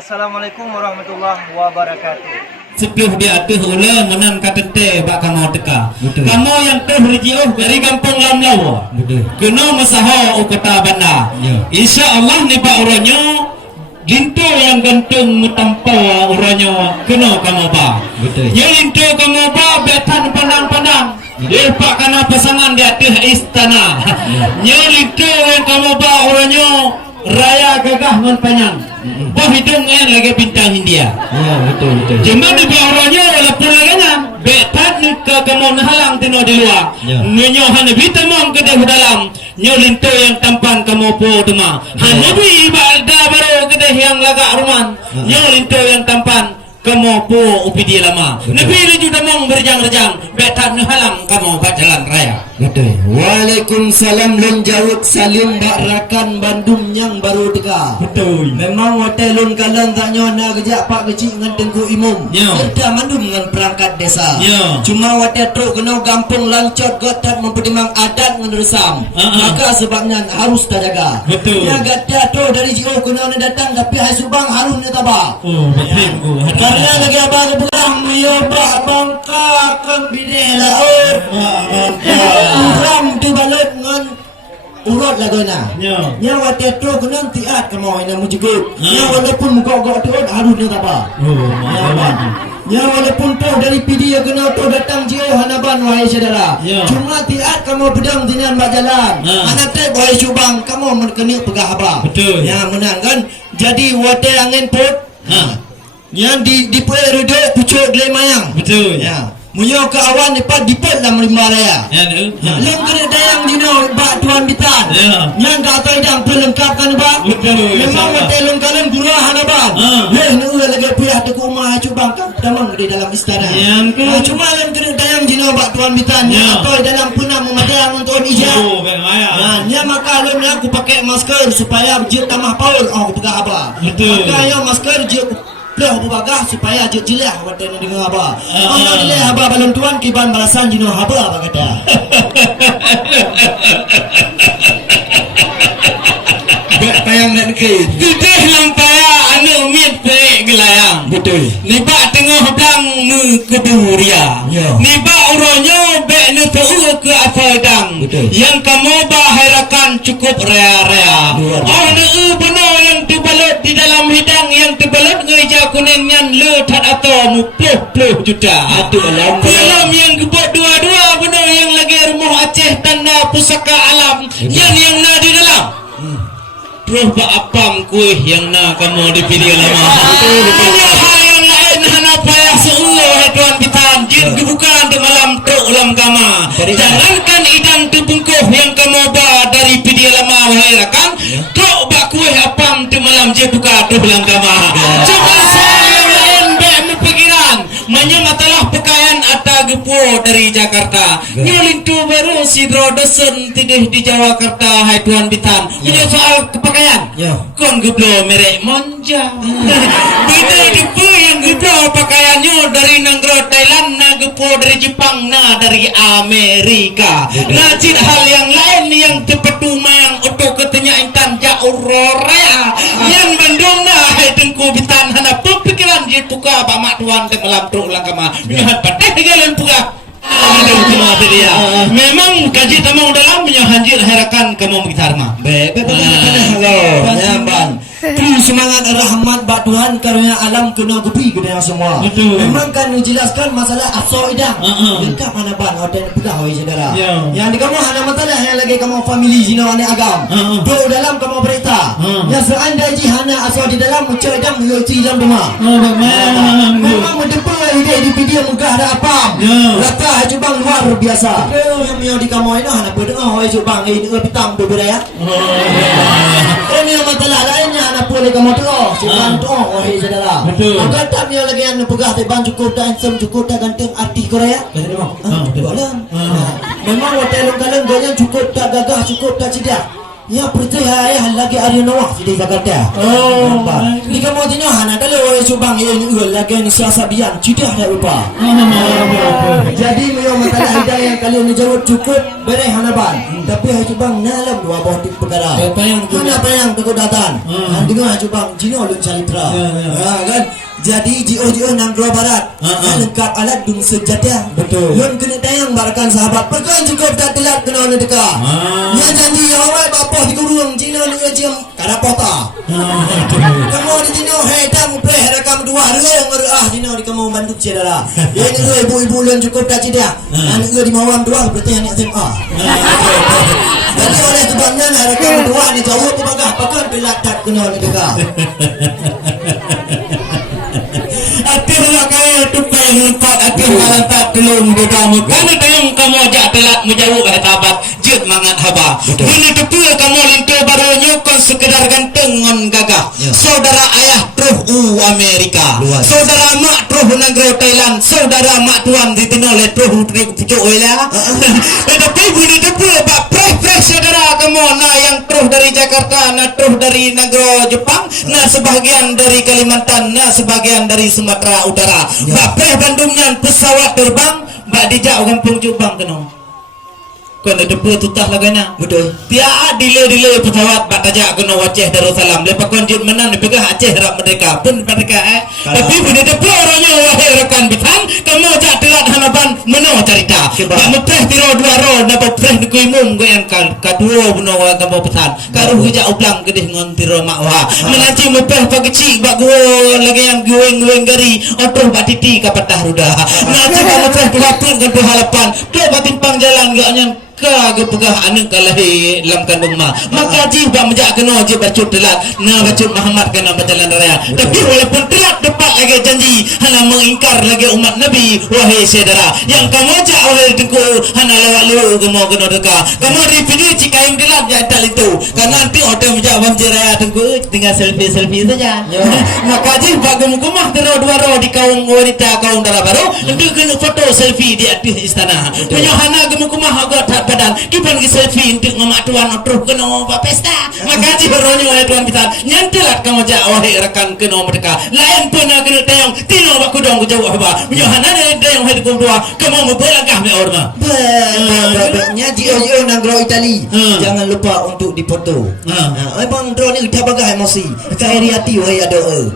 Assalamualaikum warahmatullahi wabarakatuh. Sebelum dia tuh ulah menang katente bak kamu teka. Kamu yang tuh rejiuh dari kampung Lamlau. Kena masaha kota Banda. Insya Allah ni pak orangnya lintu yang gantung metampau orangnya kena kamu ba. Ya lintu kamu ba betan pandang-pandang. Dia pak kana pasangan di atas istana. Ya lintu yang kamu ba orangnya raya gagah menpanjang. Bah hidung yang lagi bintang India. Betul. Cuma di bawahnya walaupun lagi betat ke kamu halang tino di luar. Nyo hanya bitamong ke dalam. Nyo linto yang tampan kamu po dema. Hanya bi ibadah baru ke yang lagak rumah. Nyo linto yang tampan kamu po upi dia lama. Nabi laju damong berjang-rejang. Betat halang kamu jalan raya. Betul. Waalaikumsalam lun jawab salim bak rakan Bandung yang baru teka. Betul. Memang hotel lun kalang tak nyona kejak pak kecil dengan tengku imum. Kita mandum dengan perangkat desa. Cuma hotel truk kena gampung lancot gotat mempertimbang adat dengan resam. Maka sebabnya harus terjaga. Betul. Ya gata truk dari jauh kena datang tapi hai subang harus tabak. Betul. Karena lagi abang belah miyobak bangka kan bidela ram tu balut dengan urut lagona. Nya wate tro kena tiat kamu ina mujugut. Nya walaupun muka-muka tu harus dia apa. Nya walaupun tu dari PD kena tu datang jauh hanaban wahai saudara. Cuma tiat kamu pedang dinan bak jalan. Anak tep wahai subang kamu menkeni pegah apa. Betul. Ya menang kan. Jadi wate angin put. Yang di redo pucuk gelai mayang. Betul. Ya. Munyo ke awan depan dipet dalam limba raya. Lem kena dayang dino bak tuan bitan. Yang kata idang pelengkapkan bak. Betul. Memang hotel lengkalan gurah hanaban. Nu lagi pihak tu rumah cubang kan damang di dalam istana. Cuma lem kena dayang dino bak tuan bitan. Atau dalam punang memadang untuk ijab. Nya maka lem aku pakai masker supaya je tambah power. Aku pegang apa. Maka yo masker je dah bagah supaya je jilah waten dengan apa. Ono jilah apa balon tuan kiban balasan jino haba apa kata. Tayang dan ke. Tidak lampaya anu mit pe gelayang. Betul. Niba tengah blang nu keduria. Niba uronyo be nu teu ke apa dang. Yang kamu bahirakan cukup rea-rea. Oh nu beno yang dibalut di dalam hidang yang dibalut ngeja kuning nyan le tat atau mu pluh juta. Film yang gebok dua-dua beno yang lagi rumah Aceh tanda pusaka alam. Yang na di dalam. Terus apam kuih yang na kamu dipilih lama. Hal yang lain hana payah seulur tuan bitan jin kebukaan di malam truk ulam kama. Jangankan idang tebungkuh yang kamu ba dari pilih lama wahai rakan. Truk bak kuih apam di malam je buka truk ulam kama. Coba saya yang lain be berpikiran menyamatalah pakaian ata gepo dari Jakarta. Nyolintu baru sidro dosen tidih di Jawakarta hai tuan bitan. Ini soal pakaian. Kon geblo merek monja. Beda gepo yang geblo pakaiannya dari negara Thailand, na gepo dari Jepang, na dari Amerika. Najid hal yang lain yang tepetumang yang untuk ketenya intan jaurorea. Yang Bandung na hai tengku bitan hana pikiran je tuka pak mak tuan te malam truk lang kama. Nyahat pateh galen puga. Memang kaji tamang dalam hanjir herakan kamu menggitarma. Terus semangat rahmat bak Tuhan karena alam kena gepi kena semua. Memang kan menjelaskan masalah asal idang. Lengkap mana ban hotel pedah oi saudara. Yang di kamu hana masalah yang lagi kamu family jino ane agam. Do dalam kamu berita. Yang seandainya hana asal di dalam muncul idang menguci dalam rumah. Memang mendepa ide di video muka ada apa? Rata cubang luar biasa. Yang mio di kamu ini hana pedeng oi cubang ini pitang beberapa. Ini masalah lainnya anak boleh kamu tu cubang tu oi saudara. Maka tak mio lagi yang pegah teban cukup dan sem cukup dan ganteng arti Korea. Boleh. Memang hotel kalian goyang cukup tak gagah cukup tak cedak. Ya percaya ya lagi ari nawah di Jakarta. Oh. Di kamu dino hana kalau cubang ini lagi ni siasa biang tidak ada lupa. Jadi meo masalah hidayah yang kalian jawab cukup bere hana ban. Tapi hai cubang nalam dua buah di perkara. Hana apa yang kekudatan. Dengan hai cubang jino ulun calitra. Kan? Jadi Jio nang Jawa Barat lengkap alat dung senjata. Betul. Lun kena tayang barakan sahabat. Perkan cukup tak telat kena nak dekat. Ya janji ya awak bapa di kurung Cina ni jam karapota. Kamu di Cina hedang pleh rekam dua reung reah Cina di kamu banduk cedera. Ya ni ibu-ibu lun cukup tak cedak. Anak di mawam dua berarti anak SMA. Jadi oleh sebabnya rekam dua ni jauh pebagah pakan pelat tak kena nak dekat. Akhirnya kaya tupai lupat akhirnya tak belum berkamu karena tayang kamu ajak telat menjauh ke sahabat jut mangat haba ini ketua kamu lintu baru nyokon sekedar gantengan gagah saudara ayah truh Amerika saudara mak truh negara Thailand saudara mak tuan ditinoleh truh pucuk wela tapi bunyi ketua bak fresh saudara kamu nah yang truh dari Jakarta nah truh dari negara Jepang nah sebahagian dari Kalimantan nah sebahagian dari Sumatera Utara. Bapeh Bandungan pesawat terbang, bak dijak kampung Jubang kena. Kau nak depa tutah lagana. Betul. Tiada delay pesawat bak tajak kena Aceh Darussalam. Lepas konjut menan dipegah Aceh Arab Merdeka pun merdeka Tapi bila depa orangnya wahai rekan bitan, kamu jak telat hanaban meno cerita. Bak mepeh tiro dua ro dapat preh kuimum goyang kadua buno wa kamu pesan. Karu hujak uplang kedih ngon tiro makwa. Menanci mepeh pagecik bak go lagi yang gueng gari otroh bak titi ka patah rudah. Nanti kamu mepeh kelapun kan halapan. Tu batimpang jalan gaknya ke pegah anak kalahi dalam kandung ma maka ji bak menjak kena je bacut telat na bacut Muhammad kena berjalan raya tapi walaupun telat dapat lagi janji hana mengingkar lagi umat Nabi wahai saudara yang kamu ajak wahai tengku hana lewat lu kamu kena deka kamu review jika yang telat ya tal itu karena nanti orang menjak banjir raya tengku tinggal selfie saja maka ji bak kamu kemah tero dua ro di kaum wanita kaum darah baru untuk kena foto selfie di atas istana punya hana kamu kemah agak badan kipan ki selfie untuk ngamak tuan otruh kena apa pesta makasih beronyo wahai tuan kita nyantelat kamu jak wahai rekan kena mereka lain pun nak kena tayang tino bak kudong ku jauh apa menyohana ni tayang wahai kum dua kamu mau berlangkah me orma nya Jio nang Gro Itali jangan lupa untuk dipoto abang Dro ni udah bagai emosi kairiati wahai adoe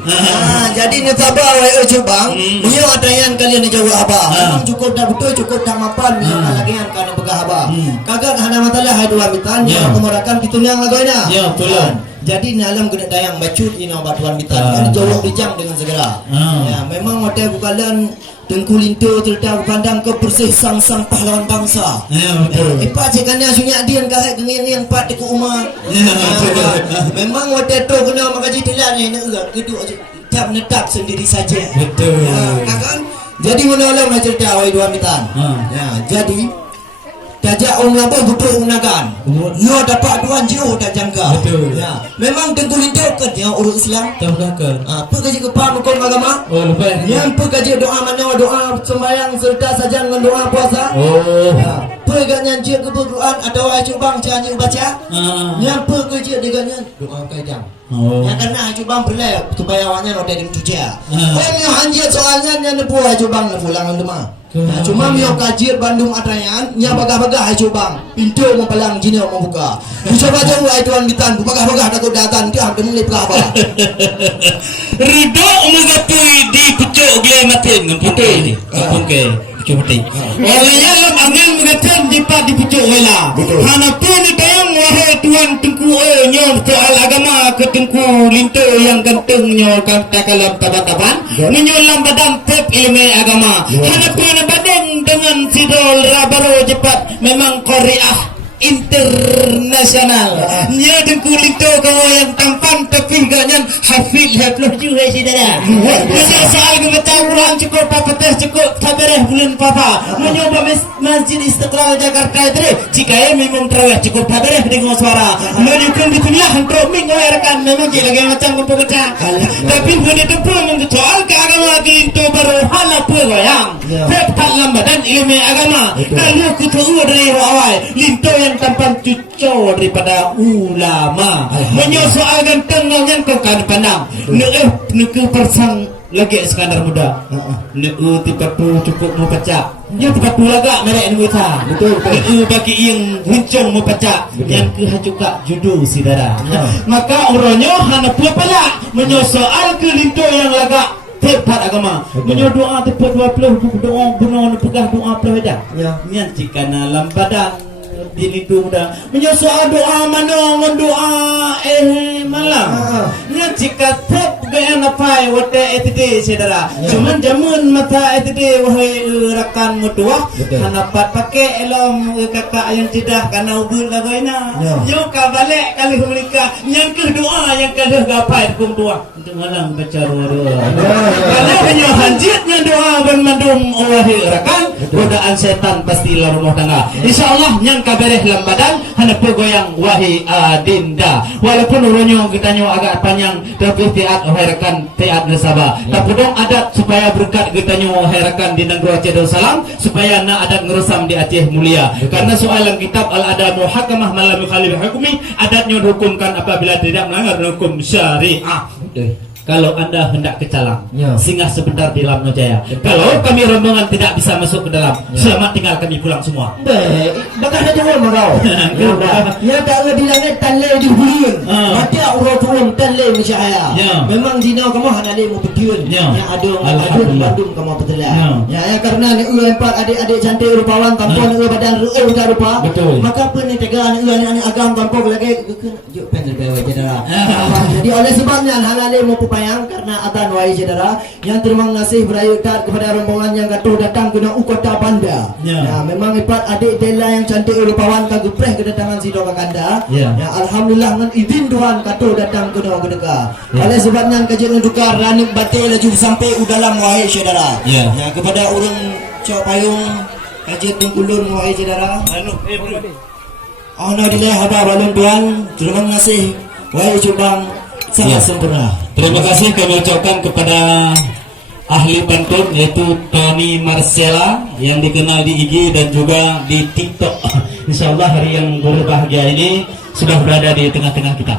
jadi ni sabar wahai cubang menyo adayan kalian ni jauh apa memang cukup dah betul cukup dah mapan ni lagi yang kana begah apa kagak hana matalah hai dua mitan yang kemurakan pitunyang lagoina ya pulan jadi dalam kena dayang bacut ino batuan mitan kan jauh dijang dengan segera ya memang hotel bukalan Tengku Lintu terdak pandang ke bersih sang pahlawan bangsa ya betul ipa cekannya sunyak dian kahai gengeng yang pat di umar memang hotel tu kena makaji telan ni nak geduk tak menetap sendiri saja betul kan jadi menolong cerita wahai dua mitan ya jadi Tajak orang apa betul unagan. Yo dapat duan jauh tak jangka. Betul. Ya. Memang Tengku Lintu kerja urut Islam. Tahu apa kerja kepala hukum agama? Oh, lepas. Yang apa kerja doa mana doa sembahyang serta saja dengan doa puasa? Oh. Ya. Pegangnya je keberdoaan atau cubang jangan baca? Yang apa kerja dengannya doa kaidang. Oh. Yang kena cubang belai supaya awaknya ada di mencuci. Yang hanya soalnya yang buah cubang pulang rumah. Cuma mio kajir Bandung Atrayan nya bagah-bagah hai cubang pintu mempelang jina membuka coba jauh hai tuan bitan bagah-bagah takut datang dia ada mulai berapa ridho umagapui di pucuk gle matin ngampuke ni ngampuke pucuk mati walaya lam angin mengatan di pat di pucuk wala hana pun tayang wahai tuan Tengku nyor soal agama ke Tengku Lintu yang ganteng nyor kata kalam taban-taban menyolam badan pep ilmu agama hana pun badeng dengan sidol rabaro cepat memang Korea internasional nya Tengku Lintu kau yang tampan tapi ganyan hafid juga saudara masa soal kebaca Quran cukup papatah cukup sabareh bulan papa menyoba Masjid Istiqlal Jakarta itu jika memang terawih cukup sabareh dengan suara menunjukkan di dunia hantar mengawarkan memang lagi macam apa tapi bukan itu pun soal keagama Lintu baru hal apa ya Islam. Ya. Tetap lambadan ilmu agama. Betul. Kalau ketua dari awal, linto yang tampang cucur daripada ulama. Menyoalkan tengahnya kau kan pandang. Nuke persang lagi sekadar muda. Nuke tiba tu cukup mau pecah. Yang tiba tu lagak merek nuita. Betul. Bagi yang huncung mau pecah. Yang kehajuka judu sidara. Ya. Maka orangnya hana pula pala menyoal ke linto yang lagak tepat agama. Menyo doa tepat 20 doa bunuh pegah doa pelada. Ya. Nyan jika dalam badan dilindung dah menyoal doa mana doa malam. Nyan jika tep gaya napai wate etide saudara. Cuman jamun mata etide wahai rakan mutua hanapat pakai elom kakak yang tidak kana ubul lagoina. Yo ka balik kali mereka yang ke doa yang ke gapai kum doa untuk malam baca doa. Kalau hanya hanjitnya doa bermandum wahai rakan godaan setan pastilah rumah tangga. Insyaallah yang kabareh lambadan hanap goyang wahai adinda. Walaupun urunyo kita nyo agak panjang tapi tiat wahai rekan tiat nasabah. Tapi dong adat supaya berkat kita nyo wahai rekan di negeri Aceh Darussalam supaya na adat ngerusam di Aceh mulia. Karena soalan kitab al-ada muhakamah malam khalif hukmi adatnya dihukumkan apabila tidak melanggar hukum syariah. Kalau anda hendak ke Calang, singgah sebentar di Lamno Jaya. Kalau kami rombongan tidak bisa masuk ke dalam, selamat tinggal kami pulang semua. Bakal ada jawab marau. Ya tak ada bilangnya tanle di hulun. Mati urut turun tanle misyaya. Memang dina kamu hanale mau bediun. Yang ada Bandung kamu betulah. Ya karena ni empat adik-adik cantik rupawan tanpa ni badan rupa. Maka pun ni tegaan ni agam tanpa lagi juk pen bewe jedara. Jadi oleh sebabnya hanale mau payang karena adan wahai saudara yang terima kasih berayu tat kepada rombongan yang katu datang ke Kota Banda. Ya, memang ipat adik Dela yang cantik rupawan kagupreh kedatangan si doka kanda. Ya, alhamdulillah dengan izin Tuhan katu datang ke Kedeka. Oleh sebabnya kajian duka ranik batil laju sampai dalam wahai saudara. Ya, kepada urang cok payung kajian Bengkulun wahai saudara. Alhamdulillah haba balon Tuhan. Terima kasih wahai Subang sangat sempurna. Terima kasih kami ucapkan kepada ahli pantun yaitu Tony Marcella yang dikenal di IG dan juga di TikTok. Insyaallah hari yang berbahagia ini sudah berada di tengah-tengah kita.